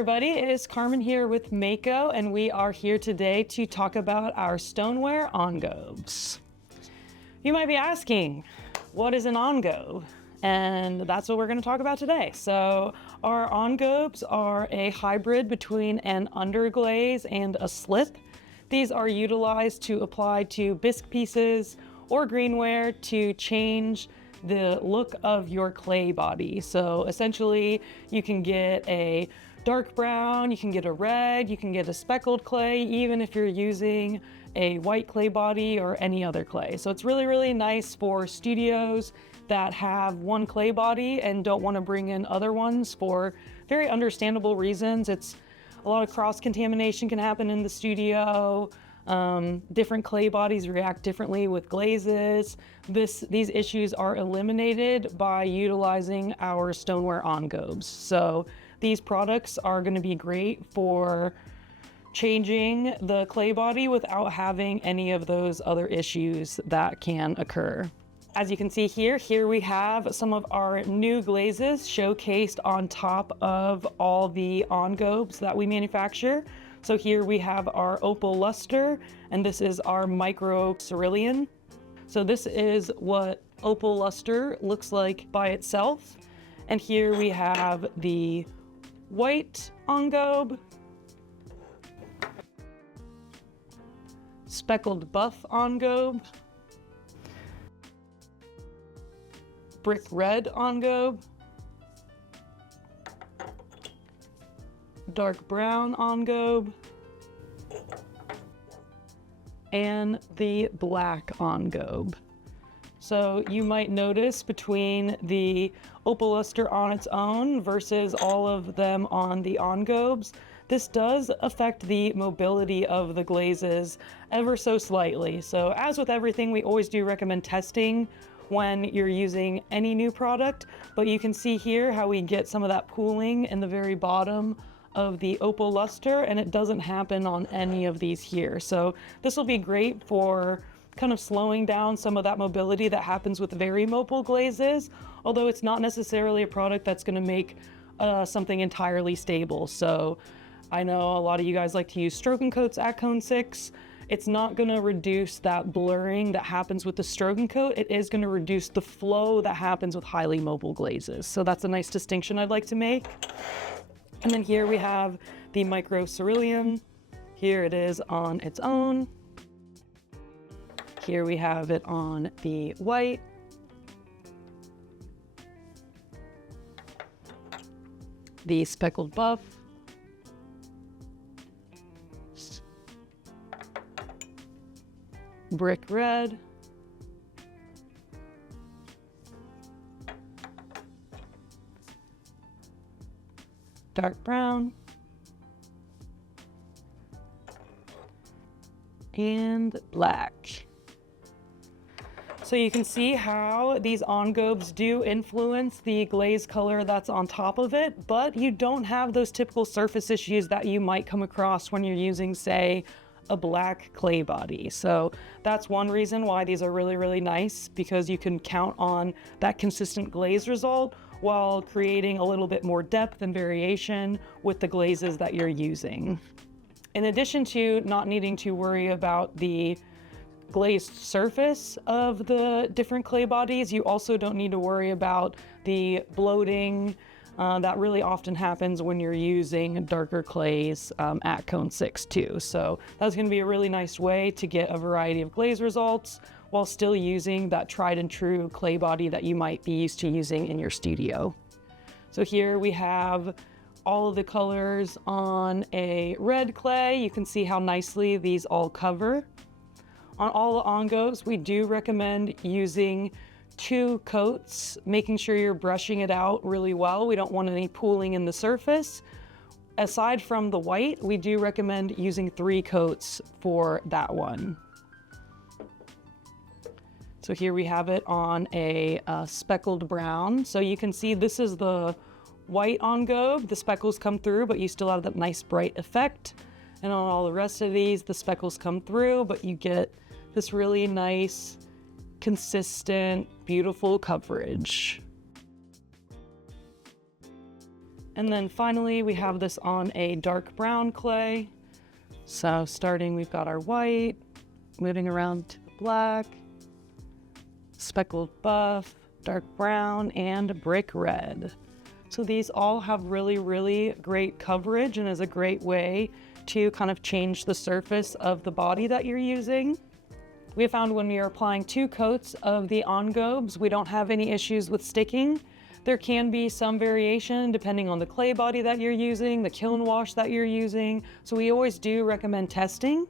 everybody, it is Carmen here with Mako, and we are here today to talk about our stoneware Engobes. You might be asking, what is an Engobe? And that's what we're going to talk about today. So our Engobes are a hybrid between an underglaze and a slip. These are utilized to apply to bisque pieces or greenware to change the look of your clay body. So essentially you can get a dark brown, you can get a red, you can get a speckled clay, even if you're using a white clay body or any other clay. So it's really, really nice for studios that have one clay body and don't want to bring in other ones for very understandable reasons. It's a lot of cross-contamination can happen in the studio. Different clay bodies react differently with glazes. These issues are eliminated by utilizing our stoneware Engobes. So these products are going to be great for changing the clay body without having any of those other issues that can occur. As you can see here we have some of our new glazes showcased on top of all the Engobes that we manufacture. So here we have our Opal Lustre, and this is our Microcerulean. So this is what Opal Lustre looks like by itself. And here we have the white Engobe, speckled buff Engobe, brick red Engobe, dark brown Engobe, and the black Engobe. So you might notice between the Opal Lustre on its own versus all of them on the Engobes, this does affect the mobility of the glazes ever so slightly. So as with everything, we always do recommend testing when you're using any new product, but you can see here how we get some of that pooling in the very bottom of the Opal Lustre, and it doesn't happen on any of these here. So this will be great for kind of slowing down some of that mobility that happens with very mobile glazes, although it's not necessarily a product that's going to make something entirely stable. So I know a lot of you guys like to use stroke and coats at Cone 6. It's not going to reduce that blurring that happens with the stroke and coat. It is going to reduce the flow that happens with highly mobile glazes. So that's a nice distinction I'd like to make. And then here we have the Microcerulean. Here it is on its own. Here we have it on the white. The speckled buff. Brick red. Dark brown, and black. So you can see how these Engobes do influence the glaze color that's on top of it, but you don't have those typical surface issues that you might come across when you're using, say, a black clay body. So that's one reason why these are really, really nice, because you can count on that consistent glaze result while creating a little bit more depth and variation with the glazes that you're using. In addition to not needing to worry about the glazed surface of the different clay bodies, you also don't need to worry about the bloating that really often happens when you're using darker clays at Cone 6 too. So that's going to be a really nice way to get a variety of glaze results while still using that tried and true clay body that you might be used to using in your studio. So here we have all of the colors on a red clay. You can see how nicely these all cover. On all the Engobes, we do recommend using 2 coats, making sure you're brushing it out really well. We don't want any pooling in the surface. Aside from the white, we do recommend using 3 coats for that one. So here we have it on a speckled brown. So you can see this is the white Engobe. The speckles come through, but you still have that nice bright effect. And on all the rest of these, the speckles come through, but you get this really nice, consistent, beautiful coverage. And then finally, we have this on a dark brown clay. So starting, we've got our white, moving around to black, speckled buff, dark brown, and brick red. So these all have really, really great coverage and is a great way to kind of change the surface of the body that you're using. We have found when we are applying 2 coats of the Engobes, we don't have any issues with sticking. There can be some variation depending on the clay body that you're using, the kiln wash that you're using. So we always do recommend testing.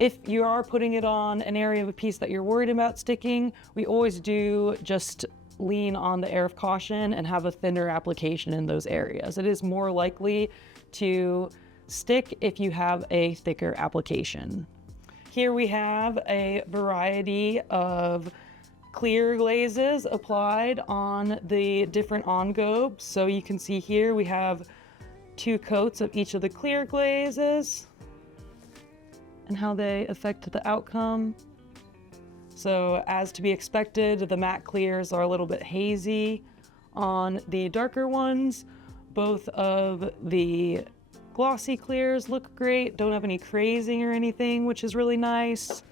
If you are putting it on an area of a piece that you're worried about sticking, we always do just lean on the air of caution and have a thinner application in those areas. It is more likely to stick if you have a thicker application. Here we have a variety of clear glazes applied on the different Engobes. So you can see here we have 2 coats of each of the clear glazes and how they affect the outcome. So as to be expected, the matte clears are a little bit hazy on the darker ones. Both of the glossy clears look great, don't have any crazing or anything, which is really nice.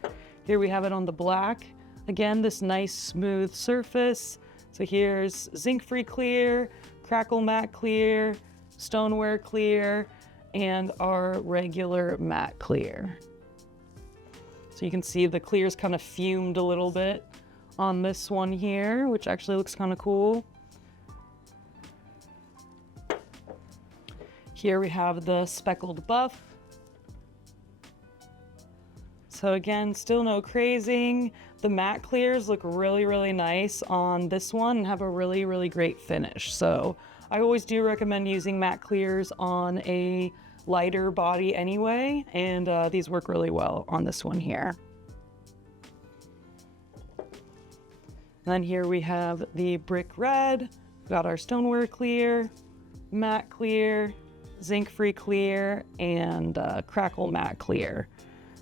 Here we have it on the black. Again, this nice smooth surface. So here's zinc-free clear, crackle matte clear, stoneware clear, and our regular matte clear. So you can see the clear's kind of fumed a little bit on this one here, which actually looks kind of cool. Here we have the speckled buff. So again, still no crazing. The matte clears look really, really nice on this one and have a really, really great finish. So I always do recommend using matte clears on a lighter body anyway, and these work really well on this one here. And then here we have the brick red. We've got our stoneware clear, matte clear, zinc-free clear, and crackle matte clear.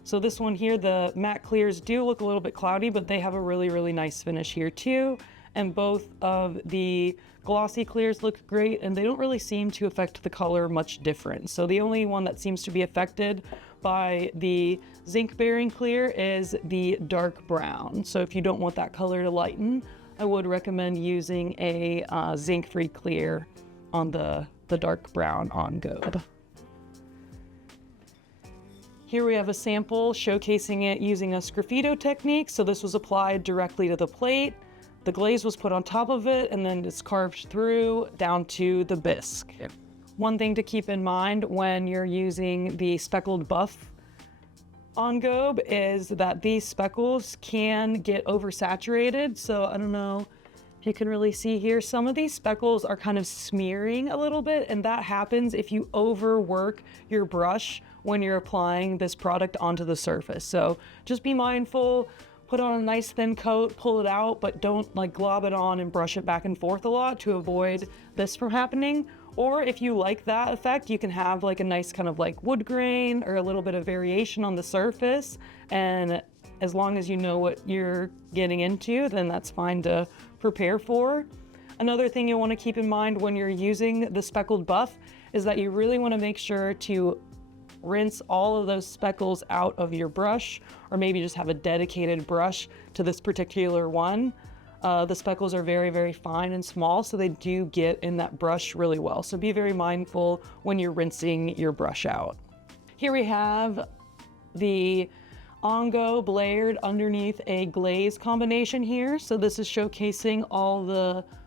So this one here, the matte clears do look a little bit cloudy, but they have a really, really nice finish here too. And both of the glossy clears look great, and they don't really seem to affect the color much different. So the only one that seems to be affected by the zinc bearing clear is the dark brown. So if you don't want that color to lighten, I would recommend using a zinc-free clear on the dark brown Engobe. Here we have a sample showcasing it using a Sgraffito technique. So this was applied directly to the plate. The glaze was put on top of it and then it's carved through down to the bisque. One thing to keep in mind when you're using the speckled buff Engobe is that these speckles can get oversaturated. So I don't know if you can really see here, some of these speckles are kind of smearing a little bit, and that happens if you overwork your brush when you're applying this product onto the surface. So just be mindful, put on a nice thin coat, pull it out, but don't like glob it on and brush it back and forth a lot to avoid this from happening. Or if you like that effect, you can have like a nice kind of like wood grain or a little bit of variation on the surface. And as long as you know what you're getting into, then that's fine to prepare for. Another thing you want to keep in mind when you're using the speckled buff is that you really want to make sure to rinse all of those speckles out of your brush, or maybe just have a dedicated brush to this particular one. The speckles are very, very fine and small, so they do get in that brush really well. So be very mindful when you're rinsing your brush out. Here we have the Engobe layered underneath a glaze combination here. So this is showcasing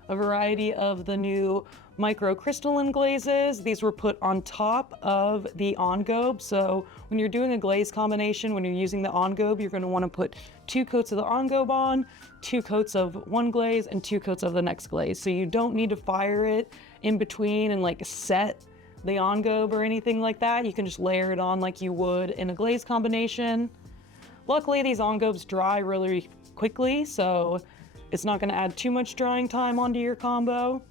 a variety of the new microcrystalline glazes. These were put on top of the Engobe. So when you're doing a glaze combination, when you're using the Engobe, you're going to want to put 2 coats of the Engobe on, 2 coats of one glaze, and 2 coats of the next glaze. So you don't need to fire it in between and like set the Engobe or anything like that. You can just layer it on like you would in a glaze combination. Luckily, these Engobes dry really quickly, so it's not going to add too much drying time onto your combo.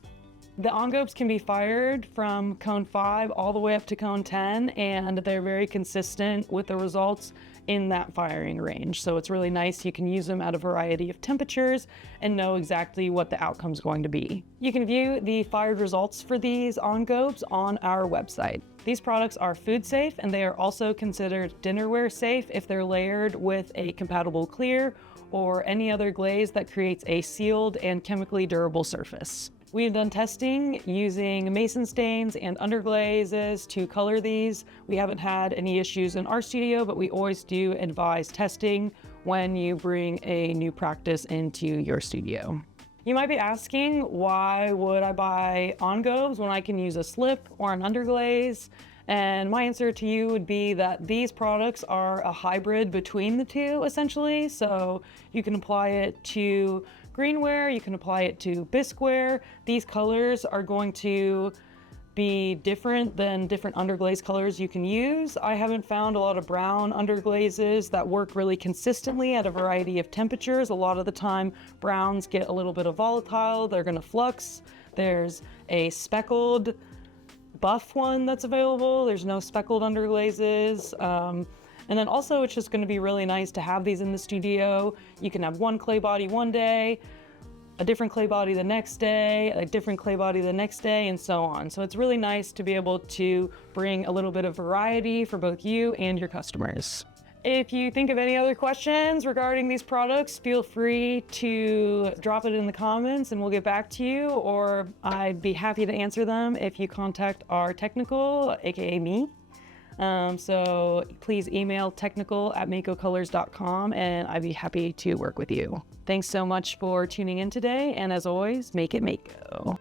The Engobes can be fired from cone 5 all the way up to cone 10, and they're very consistent with the results in that firing range. So it's really nice. You can use them at a variety of temperatures and know exactly what the outcome's going to be. You can view the fired results for these Engobes on our website. These products are food safe, and they are also considered dinnerware safe if they're layered with a compatible clear or any other glaze that creates a sealed and chemically durable surface. We've done testing using mason stains and underglazes to color these. We haven't had any issues in our studio, but we always do advise testing when you bring a new practice into your studio. You might be asking, why would I buy Engobes when I can use a slip or an underglaze? And my answer to you would be that these products are a hybrid between the two, essentially. So you can apply it to greenware, you can apply it to bisqueware. These colors are going to be different than different underglaze colors you can use. I haven't found a lot of brown underglazes that work really consistently at a variety of temperatures. A lot of the time, browns get a little bit of volatile, they're gonna flux. There's a speckled buff one that's available. There's no speckled underglazes. And then also it's just gonna be really nice to have these in the studio. You can have one clay body one day, a different clay body the next day, a different clay body the next day, and so on. So it's really nice to be able to bring a little bit of variety for both you and your customers. If you think of any other questions regarding these products, feel free to drop it in the comments and we'll get back to you, or I'd be happy to answer them if you contact our technical, aka me. So please email technical@makocolors.com and I'd be happy to work with you. Thanks so much for tuning in today, and as always, make it Mako.